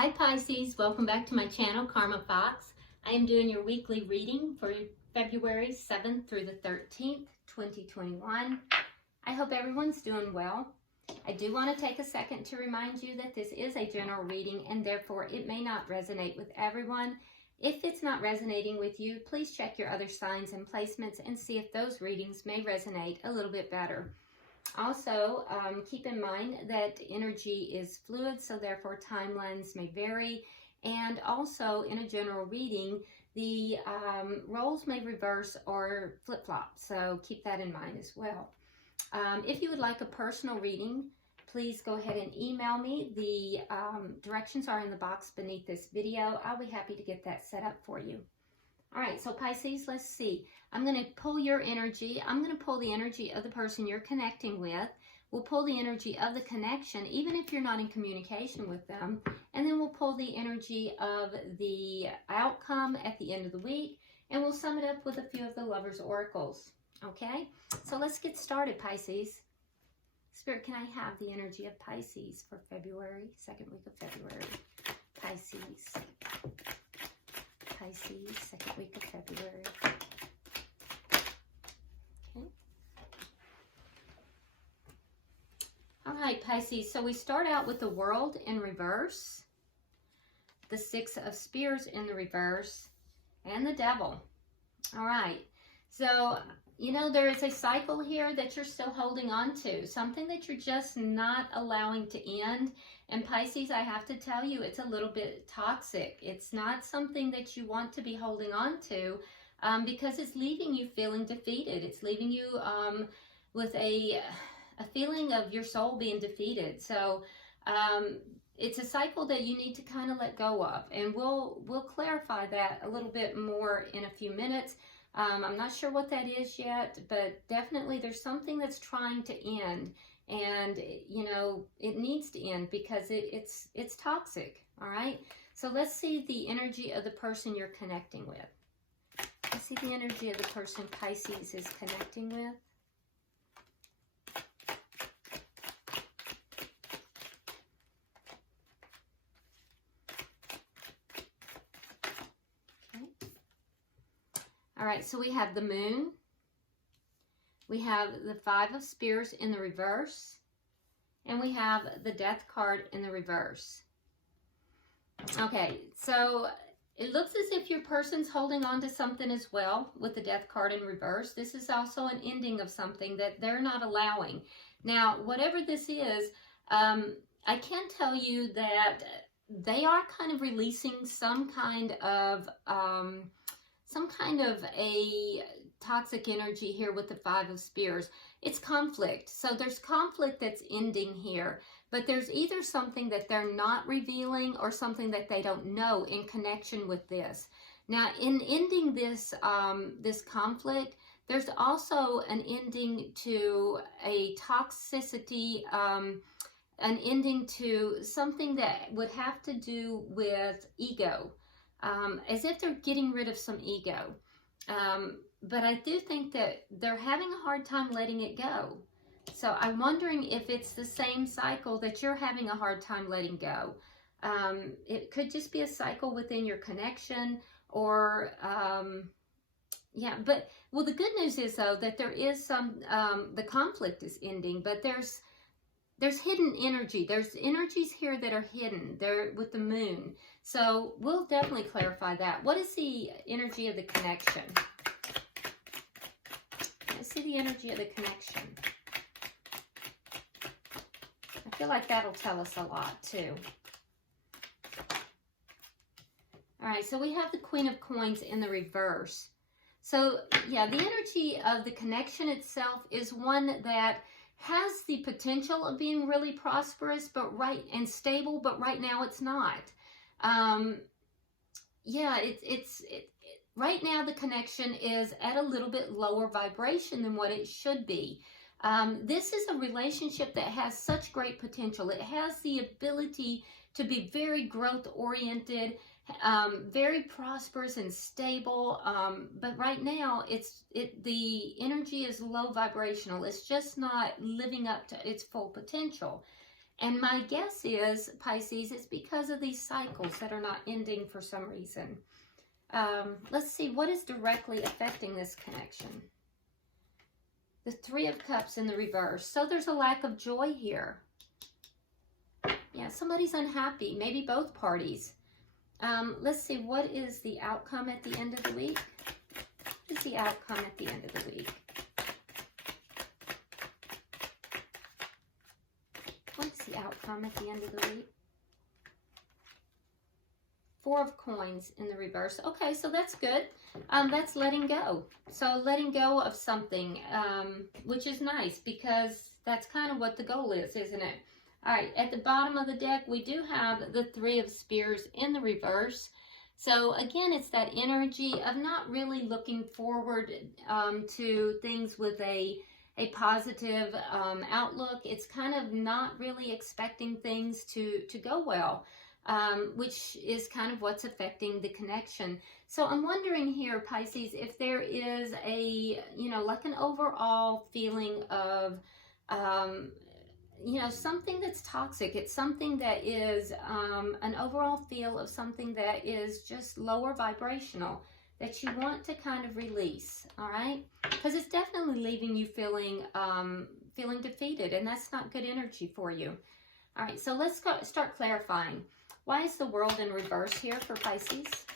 Hi Pisces, welcome back to my channel, Karma Fox. I am doing your weekly reading for February 7th through the 13th, 2021. I hope everyone's doing well. I do want to take a second to remind you that this is a general reading and therefore it may not resonate with everyone. If it's not resonating with you, please check your other signs and placements and see if those readings may resonate a little bit better. Also, keep in mind that energy is fluid, so therefore timelines may vary. And also, in a general reading, the roles may reverse or flip-flop, so keep that in mind as well. If you would like a personal reading, please go ahead and email me. The directions are in the box beneath this video. I'll be happy to get that set up for you. All right, so Pisces, let's see. I'm going to pull your energy. I'm going to pull the energy of the person you're connecting with. We'll pull the energy of the connection, even if you're not in communication with them. And then we'll pull the energy of the outcome at the end of the week. And we'll sum it up with a few of the Lover's Oracles. Okay? So let's get started, Pisces. Spirit, can I have the energy of Pisces for February, second week of February? Pisces. Pisces, second week of February. Okay. All right, Pisces. So we start out with the World in reverse, the Six of Spears in the reverse, and the Devil. All right. So, you know, there is a cycle here that you're still holding on to, something that you're just not allowing to end. And Pisces, I have to tell you, it's a little bit toxic. It's not something that you want to be holding on to because it's leaving you feeling defeated. It's leaving you with a feeling of your soul being defeated. So it's a cycle that you need to kind of let go of. And we'll clarify that a little bit more in a few minutes. I'm not sure what that is yet, but definitely there's something that's trying to end. And, you know, it needs to end because it's toxic, all right? So let's see the energy of the person you're connecting with. Let's see the energy of the person Pisces is connecting with. Okay. All right, so we have the Moon. We have the Five of Spears in the reverse, and we have the Death card in the reverse. Okay, so it looks as if your person's holding on to something as well with the Death card in reverse. This is also an ending of something that they're not allowing. Now, whatever this is, I can tell you that they are kind of releasing some kind of a toxic energy here with the Five of Spears. It's conflict. So there's conflict that's ending here, but there's either something that they're not revealing or something that they don't know in connection with this. Now, in ending this this conflict, there's also an ending to a toxicity, an ending to something that would have to do with ego, as if they're getting rid of some ego. But I do think that they're having a hard time letting it go. So I'm wondering if it's the same cycle that you're having a hard time letting go. It could just be a cycle within your connection or, yeah, but, well, the good news is, though, that there is some, the conflict is ending, but there's hidden energy. There's energies here that are hidden. They're with the Moon. So we'll definitely clarify that. What is the energy of the connection? Let's see the energy of the connection. I feel like that'll tell us a lot too. All right, so we have the Queen of Coins in the reverse. So yeah, the energy of the connection itself is one that has the potential of being really prosperous, but and stable, but right now it's not. Yeah, right now the connection is at a little bit lower vibration than what it should be. This is a relationship that has such great potential. It has the ability to be very growth oriented, very prosperous and stable. But right now the energy is low vibrational. It's just not living up to its full potential. And my guess is, Pisces, it's because of these cycles that are not ending for some reason. Let's see, what is directly affecting this connection? The Three of Cups in the reverse. So there's a lack of joy here. Yeah, somebody's unhappy, maybe both parties. Let's see, what is the outcome at the end of the week? What is the outcome at the end of the week? What is the outcome at the end of the week? Four of Coins in the reverse. Okay, so that's good. That's letting go. So letting go of something, which is nice because that's kind of what the goal is, isn't it? All right, at the bottom of the deck, we do have the Three of Spears in the reverse. So again, it's that energy of not really looking forward to things with a positive outlook. It's kind of not really expecting things to go well, which is kind of what's affecting the connection. So I'm wondering here, Pisces, if there is a, like an overall feeling of, something that's toxic. It's something that is an overall feel of something that is just lower vibrational that you want to kind of release, all right? Because it's definitely leaving you feeling defeated, and that's not good energy for you. All right, so let's start clarifying. Why is the World in reverse here for Pisces?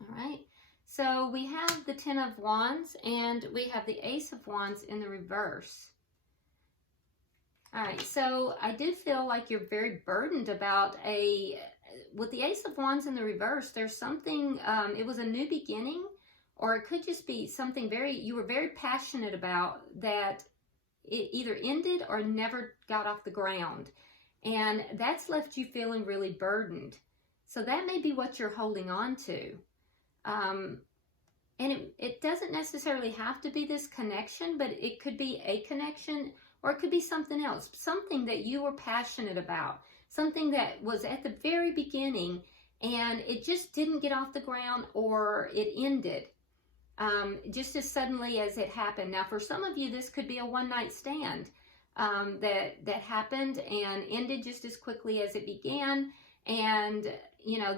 All right. So we have the Ten of Wands and we have the Ace of Wands in the reverse. All right, so I do feel like you're very burdened about with the Ace of Wands in the reverse, there's something, it was a new beginning, or it could just be something you were very passionate about that it either ended or never got off the ground. And that's left you feeling really burdened. So that may be what you're holding on to. And it doesn't necessarily have to be this connection, but it could be a connection, or it could be something else, something that you were passionate about, something that was at the very beginning and it just didn't get off the ground, or it ended just as suddenly as it happened. Now, for some of you, this could be a one-night stand that happened and ended just as quickly as it began. And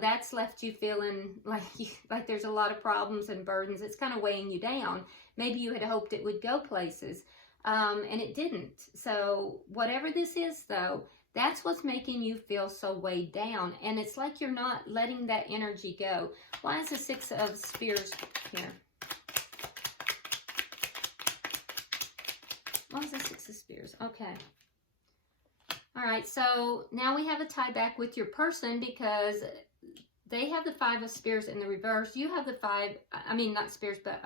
that's left you feeling like there's a lot of problems and burdens. It's kind of weighing you down. Maybe you had hoped it would go places, and it didn't. So whatever this is, though, that's what's making you feel so weighed down. And it's like you're not letting that energy go. Why is the Six of Spears here? Why is the Six of Spears? Okay. All right, so now we have a tie back with your person because they have the Five of Spears in the reverse. You have the not spears, but,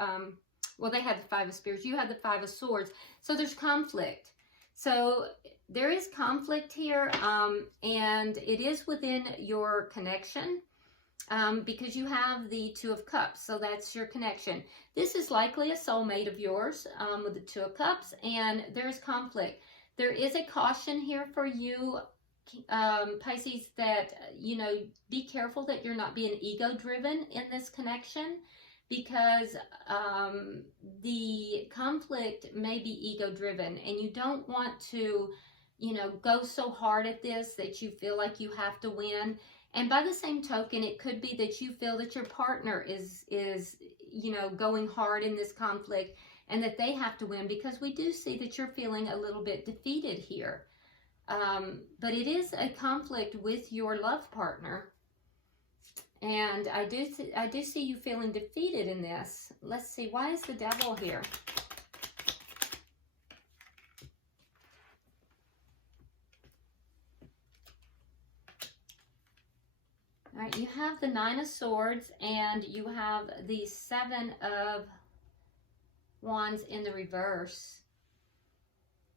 well, they have the Five of Spears. You have the Five of Swords. So there's conflict. So there is conflict here, and it is within your connection because you have the Two of Cups. So that's your connection. This is likely a soulmate of yours with the Two of Cups, and there's conflict. There is a caution here for you, Pisces, that, be careful that you're not being ego-driven in this connection, because the conflict may be ego-driven, and you don't want to, go so hard at this that you feel like you have to win. And by the same token, it could be that you feel that your partner is going hard in this conflict, and that they have to win, because we do see that you're feeling a little bit defeated here. But it is a conflict with your love partner. And I do see you feeling defeated in this. Let's see, why is the Devil here? All right, you have the Nine of Swords and you have the Seven of Wands in the reverse.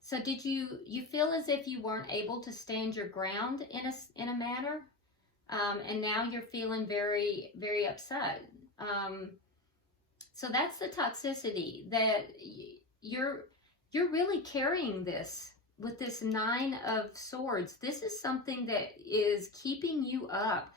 So did you feel as if you weren't able to stand your ground in a matter, and now you're feeling very, very upset. So that's the toxicity, that you're really carrying this with this Nine of Swords. This is something that is keeping you up.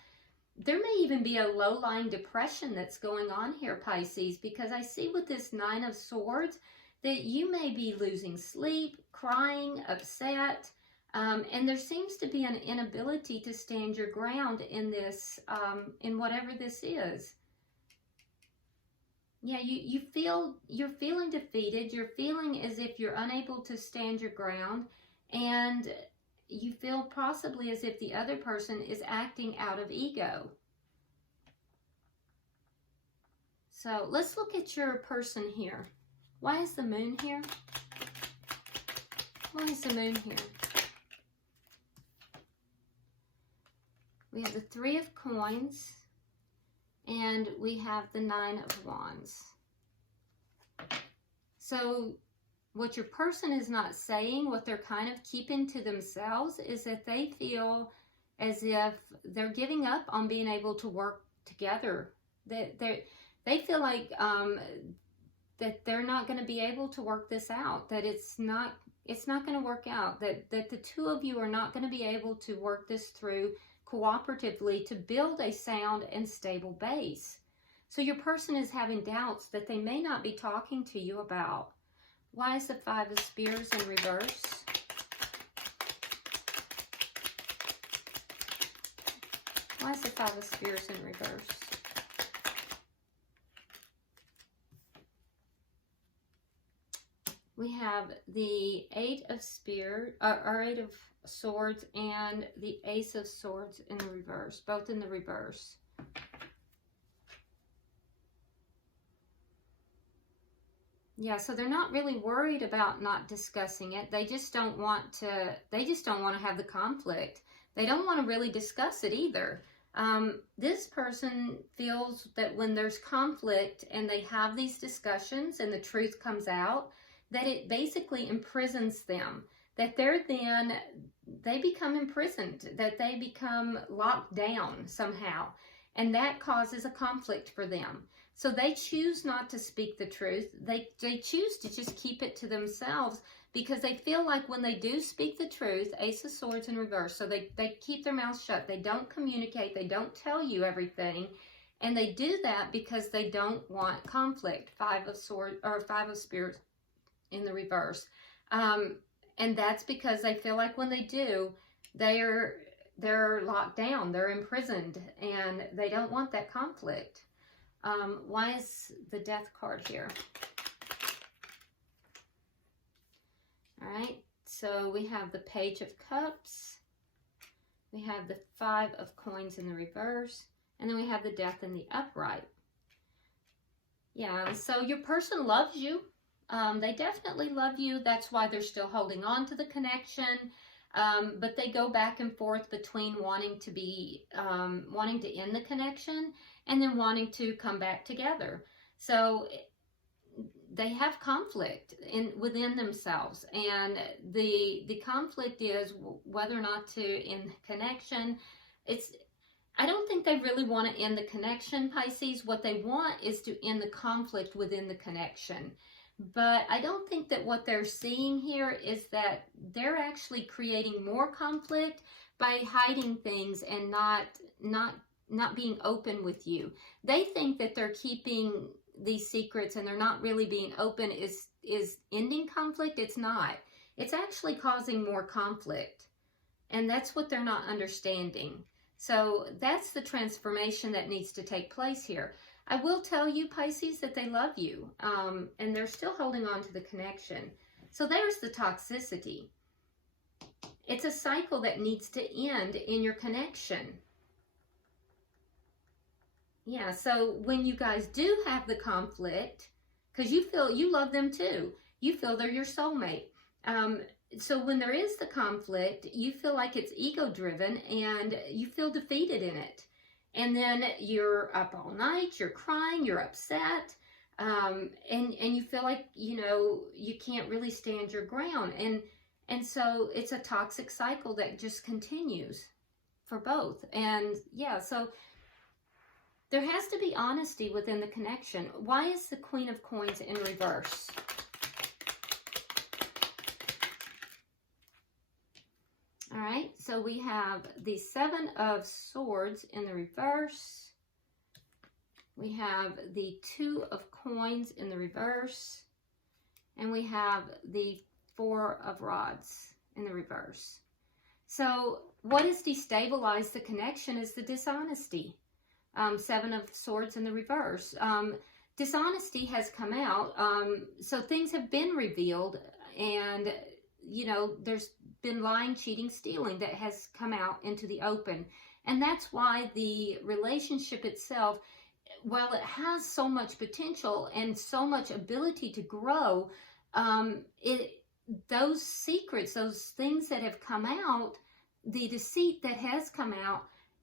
There may even be a low-lying depression that's going on here, Pisces, because I see with this Nine of Swords, that you may be losing sleep, crying, upset, and there seems to be an inability to stand your ground in this, in whatever this is. Yeah, you're feeling defeated. You're feeling as if you're unable to stand your ground, and you feel possibly as if the other person is acting out of ego. So let's look at your person here. Why is the moon here? Why is the moon here? We have the 3 of Coins, and we have the 9 of Wands. So what your person is not saying, what they're kind of keeping to themselves, is that they feel as if they're giving up on being able to work together. They feel like that they're not going to be able to work this out, that it's not going to work out, that the two of you are not going to be able to work this through cooperatively to build a sound and stable base. So your person is having doubts that they may not be talking to you about. Why is the 5 of Spears in reverse? Why is the 5 of Spears in reverse? We have the 8 of Spears, or 8 of Swords, and the Ace of Swords in the reverse, both in the reverse. Yeah, so they're not really worried about not discussing it. They just don't want to, have the conflict. They don't want to really discuss it either. This person feels that when there's conflict and they have these discussions and the truth comes out, that it basically imprisons them, that they become imprisoned, that they become locked down somehow, and that causes a conflict for them. So they choose not to speak the truth. They choose to just keep it to themselves, because they feel like when they do speak the truth, Ace of Swords in reverse, so they keep their mouths shut. They don't communicate. They don't tell you everything. And they do that because they don't want conflict. 5 of Swords, or 5 of Spears in the reverse. And that's because they feel like when they do, they're locked down, they're imprisoned, and they don't want that conflict. Why is the Death card here? All right, so we have the Page of Cups, we have the 5 of Coins in the reverse, and then we have the Death in the upright. Yeah, so your person loves you. They definitely love you. That's why they're still holding on to the connection. But they go back and forth between wanting to end the connection and then wanting to come back together. So they have conflict within themselves, and the conflict is whether or not to end the connection. I don't think they really want to end the connection, Pisces. What they want is to end the conflict within the connection. But I don't think that what they're seeing here is that they're actually creating more conflict by hiding things and not being open with you. They think that they're keeping these secrets and they're not really being open is ending conflict. It's not. It's actually causing more conflict. And that's what they're not understanding. So that's the transformation that needs to take place here. I will tell you, Pisces, that they love you, and they're still holding on to the connection. So there's the toxicity. It's a cycle that needs to end in your connection. Yeah, so when you guys do have the conflict, because you feel you love them too, you feel they're your soulmate. So when there is the conflict, you feel like it's ego-driven and you feel defeated in it. And then you're up all night, you're crying, you're upset, and you feel like, you can't really stand your ground. And so it's a toxic cycle that just continues for both. And yeah, so there has to be honesty within the connection. Why is the Queen of Coins in reverse? All right, so we have the 7 of Swords in the reverse. We have the 2 of Coins in the reverse. and we have the Four of Rods in the reverse. So what has destabilized the connection is the dishonesty. Seven of Swords in the reverse. Dishonesty has come out, so things have been revealed, and you know, there's been lying, cheating, stealing that has come out into the open. And that's why the relationship itself, while it has so much potential and so much ability to grow, those secrets, those things that have come out, the deceit that has come out,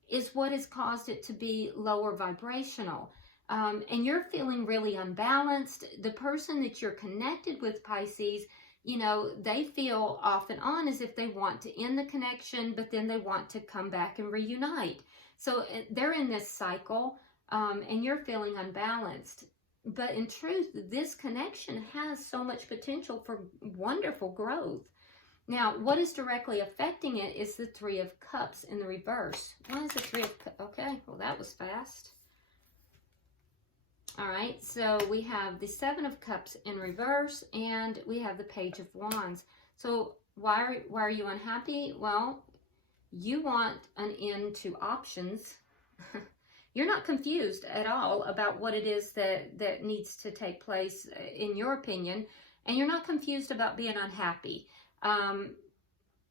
is what has caused it to be lower vibrational. And you're feeling really unbalanced. The person that you're connected with, Pisces, you know, they feel off and on as if they want to end the connection, but then they want to come back and reunite. So they're in this cycle, and you're feeling unbalanced. But in truth, this connection has so much potential for wonderful growth. Now, what is directly affecting it is the Three of Cups in the reverse. Why is the Three of Cups? Okay, well, that was fast. All right, so we have the Seven of Cups in reverse, and we have the Page of Wands. So why are you unhappy? Well, you want an end to options. You're not confused at all about what it is that needs to take place in your opinion, and you're not confused about being unhappy.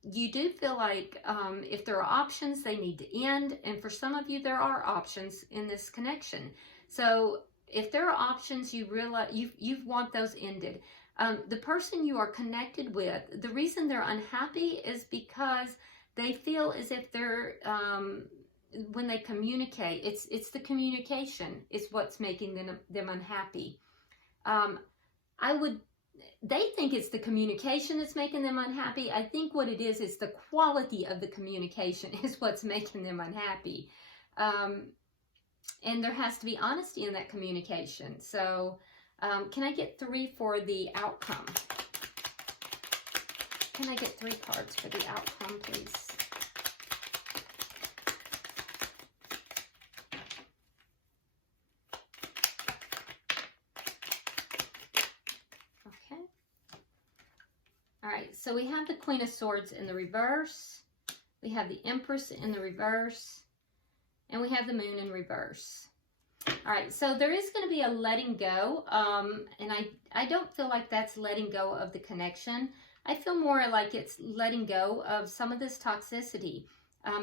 You do feel like if there are options, they need to end, and for some of you, there are options in this connection. So if there are options, you realize you want those ended. The person you are connected with, the reason they're unhappy is because they feel as if they're when they communicate, it's the communication is what's making them unhappy. They think it's the communication that's making them unhappy. I think what it is the quality of the communication is what's making them unhappy. And there has to be honesty in that communication. So can I get 3 for the outcome? Can I get 3 cards for the outcome, please? Okay. All right, so we have the Queen of Swords in the reverse. We have the Empress in the reverse. And we have the Moon in reverse. All right, so there is going to be a letting go. And I don't feel like that's letting go of the connection. I feel more like it's letting go of some of this toxicity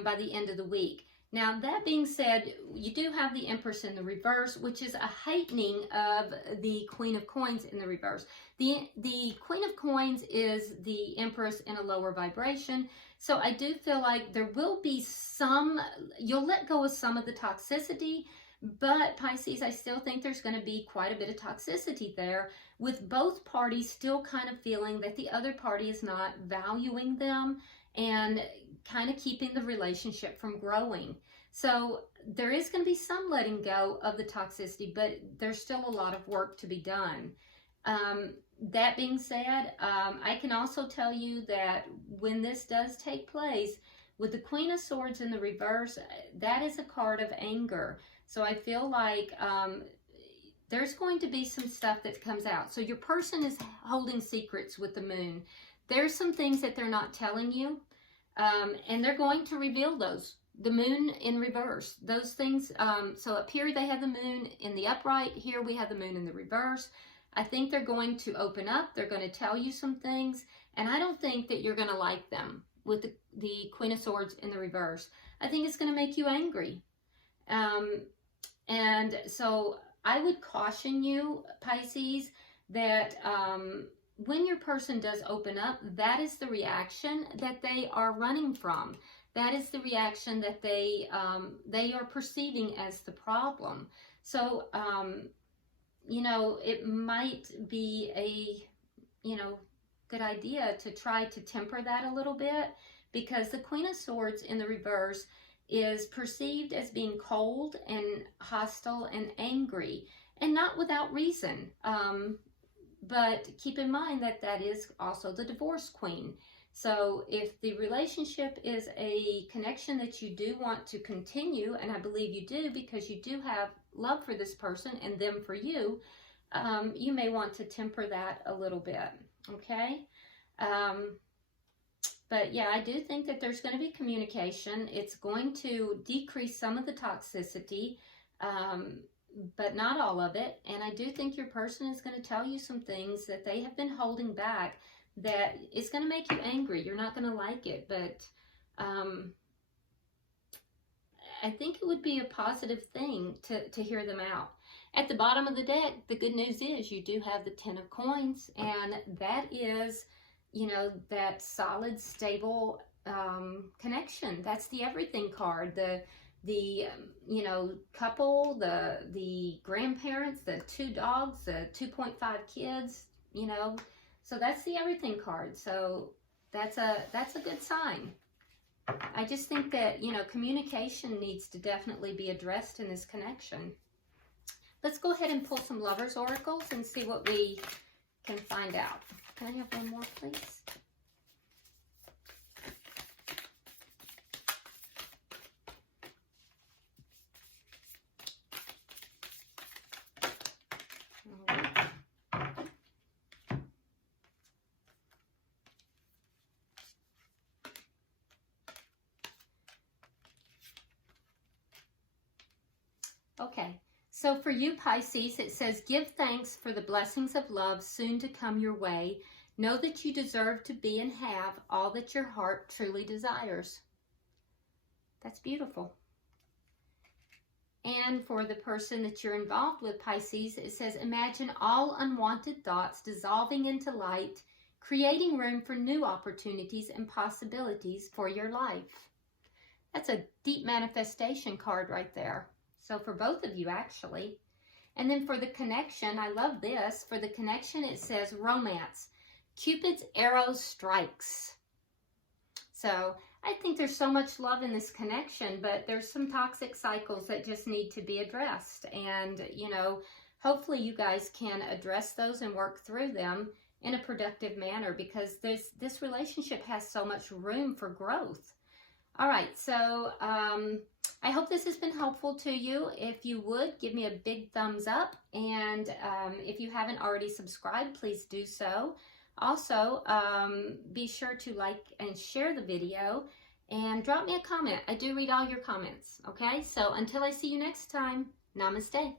by the end of the week. Now, that being said, you do have the Empress in the reverse, which is a heightening of the Queen of Coins in the reverse. The Queen of Coins is the Empress in a lower vibration. So I do feel like there will be you'll let go of some of the toxicity, but Pisces, I still think there's going to be quite a bit of toxicity there, with both parties still kind of feeling that the other party is not valuing them and kind of keeping the relationship from growing. So there is going to be some letting go of the toxicity, but there's still a lot of work to be done. That being said, I can also tell you that when this does take place, with the Queen of Swords in the reverse, that is a card of anger. So I feel like there's going to be some stuff that comes out. So your person is holding secrets with the Moon. There's some things that they're not telling you, and they're going to reveal those. The Moon in reverse, those things. So up here they have the Moon in the upright. Here we have the Moon in the reverse. I think they're going to open up. They're going to tell you some things, and I don't think that you're going to like them with the Queen of Swords in the reverse. I think it's going to make you angry. And so I would caution you, Pisces, that when your person does open up, that is the reaction that they are running from. That is the reaction that they are perceiving as the problem. So, you know, it might be a, good idea to try to temper that a little bit, because the Queen of Swords in the reverse is perceived as being cold and hostile and angry, and not without reason. But keep in mind that that is also the divorce queen. So if the relationship is a connection that you do want to continue, and I believe you do because you do have love for this person and them for you, you may want to temper that a little bit, okay? But yeah, I do think that there's going to be communication. It's going to decrease some of the toxicity, but not all of it. And I do think your person is going to tell you some things that they have been holding back that is going to make you angry. You're not going to like it, but I think it would be a positive thing to hear them out. At the bottom of the deck, the good news is you do have the 10 of coins, and that is, you know, that solid, stable connection. That's the everything card. The you know, couple, the grandparents, the 2 dogs, the 2.5 kids, you know. So that's the everything card. So that's a good sign. I just think that, you know, communication needs to definitely be addressed in this connection. Let's go ahead and pull some Lovers Oracles and see what we can find out. Can I have one more, please? All right. Okay. So for you, Pisces, it says, give thanks for the blessings of love soon to come your way. Know that you deserve to be and have all that your heart truly desires. That's beautiful. And for the person that you're involved with, Pisces, it says, imagine all unwanted thoughts dissolving into light, creating room for new opportunities and possibilities for your life. That's a deep manifestation card right there. So for both of you, actually. And then for the connection, I love this. For the connection, it says romance. Cupid's arrow strikes. So I think there's so much love in this connection, but there's some toxic cycles that just need to be addressed. And, you know, hopefully you guys can address those and work through them in a productive manner, because this relationship has so much room for growth. All right, so I hope this has been helpful to you. If you would, give me a big thumbs up. And if you haven't already subscribed, please do so. Also, be sure to like and share the video and drop me a comment. I do read all your comments, okay? So until I see you next time, namaste.